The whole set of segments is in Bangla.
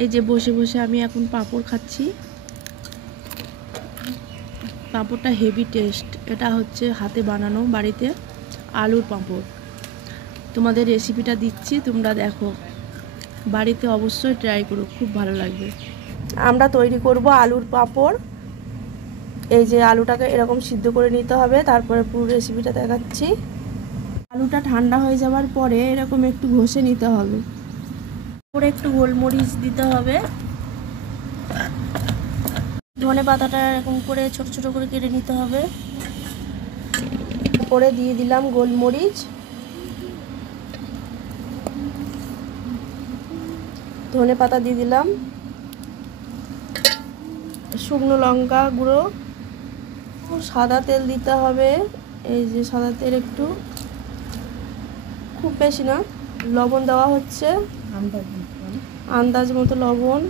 এই যে বসে বসে আমি এখন পাঁপড় খাচ্ছি। পাঁপড়টা হেভি টেস্ট। এটা হচ্ছে হাতে বানানো বাড়িতে আলুর পাঁপড়। তোমাদের রেসিপিটা দিচ্ছি, তোমরা দেখো, বাড়িতে অবশ্যই ট্রাই করো, খুব ভালো লাগবে। আমরা তৈরি করব আলুর পাঁপড়। এই যে আলুটাকে এরকম সিদ্ধ করে নিতে হবে, তারপরে পুরো রেসিপিটা দেখাচ্ছি। আলুটা ঠান্ডা হয়ে যাওয়ার পরে এরকম একটু ঘষে নিতে হবে, পরে একটু গোলমরিচ দিতে হবে, ধনে পাতাটা এরকম করে ছোট ছোট করে কেটে নিতে হবে, পরে দিয়ে দিলাম গোলমরিচ, ধনে পাতা দিয়ে দিলাম, শুকনো লঙ্কা গুঁড়ো, সাদা তেল দিতে হবে। এই যে সাদা তেল একটু, খুব বেশি না। লবণ দেওয়া হচ্ছে আন্দাজ মতো লবণ।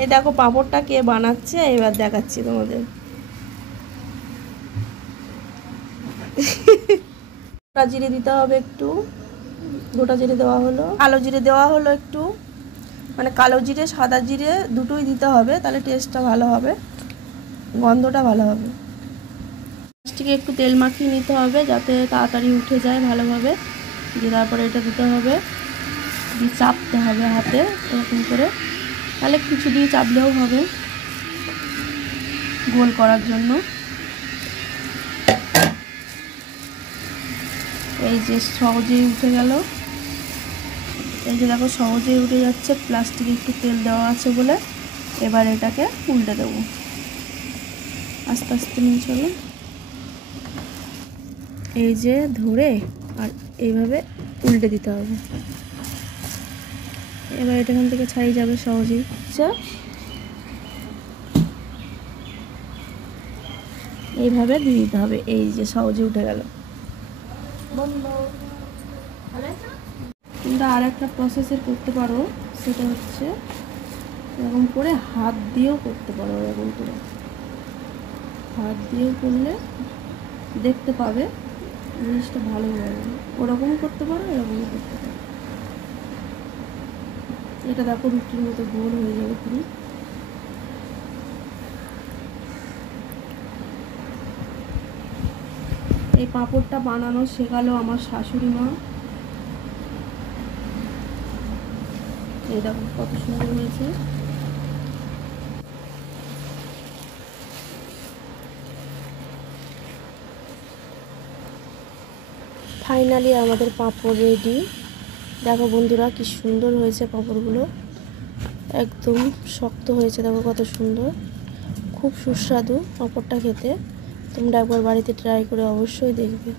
এই দেখো পাঁপড়টা কে বানাচ্ছে, এবার দেখাচ্ছি তোমাদের। গোটা জিরে দিতে হবে একটু, গোটা জিরে দেওয়া হলো, কালো জিরে দেওয়া হলো একটু, মানে কালো জিরে সাদা জিরে দুটোই দিতে হবে, তাহলে টেস্টটা ভালো হবে, গন্ধটা ভালো হবে। প্লাস্টিকে একটু তেল মাখিয়ে নিতে হবে যাতে তাড়াতাড়ি উঠে যায় ভালোভাবে। দিয়ে তারপরে এটা দিতে হবে, দিয়ে চাপতে হবে হাতে এরকম করে, তাহলে কিছু দিয়ে চাপলেও হবে গোল করার জন্য। এই যে সহজেই উঠে গেল, এই যে দেখো সহজেই উঠে যাচ্ছে, প্লাস্টিকে একটু তেল দেওয়া আছে বলে। এবার এটাকে উল্টে দেবো, আস্তে আস্তে নিয়ে চলো। এই যে ধরে আর এইভাবে উল্টে দিতে হবে। এবার এটা এখান থেকে ছাড়িয়ে যাবে সহজেই। আচ্ছা, এইভাবে দিয়ে দিতে হবে। এই যে সহজে উঠে গেল। তোমরা আর একটা প্রসেসের করতে পারো, সেটা হচ্ছে এরকম করে হাত দিয়েও করতে পারো। এরকম করে হাত দিয়েও করলে দেখতে পাবে জিনিসটা ভালো হবে। ওরকমও করতে পারো, এরকমও করতে পারো। এটা দেখো রুটির মতো গোল হয়ে যাবে পুরো। এই পাঁপড়টা বানানো শেখালো আমার শাশুড়ি মা। এই দেখো কত সুন্দর হয়েছে। ফাইনালি আমাদের পাঁপড় রেডি। দেখো বন্ধুরা কি সুন্দর হয়েছে পাঁপড়গুলো, একদম শক্ত হয়েছে। দেখো কত সুন্দর, খুব সুস্বাদু পাঁপড়টা খেতে। তোমরা একবার বাড়িতে ট্রাই করে অবশ্যই দেখবে।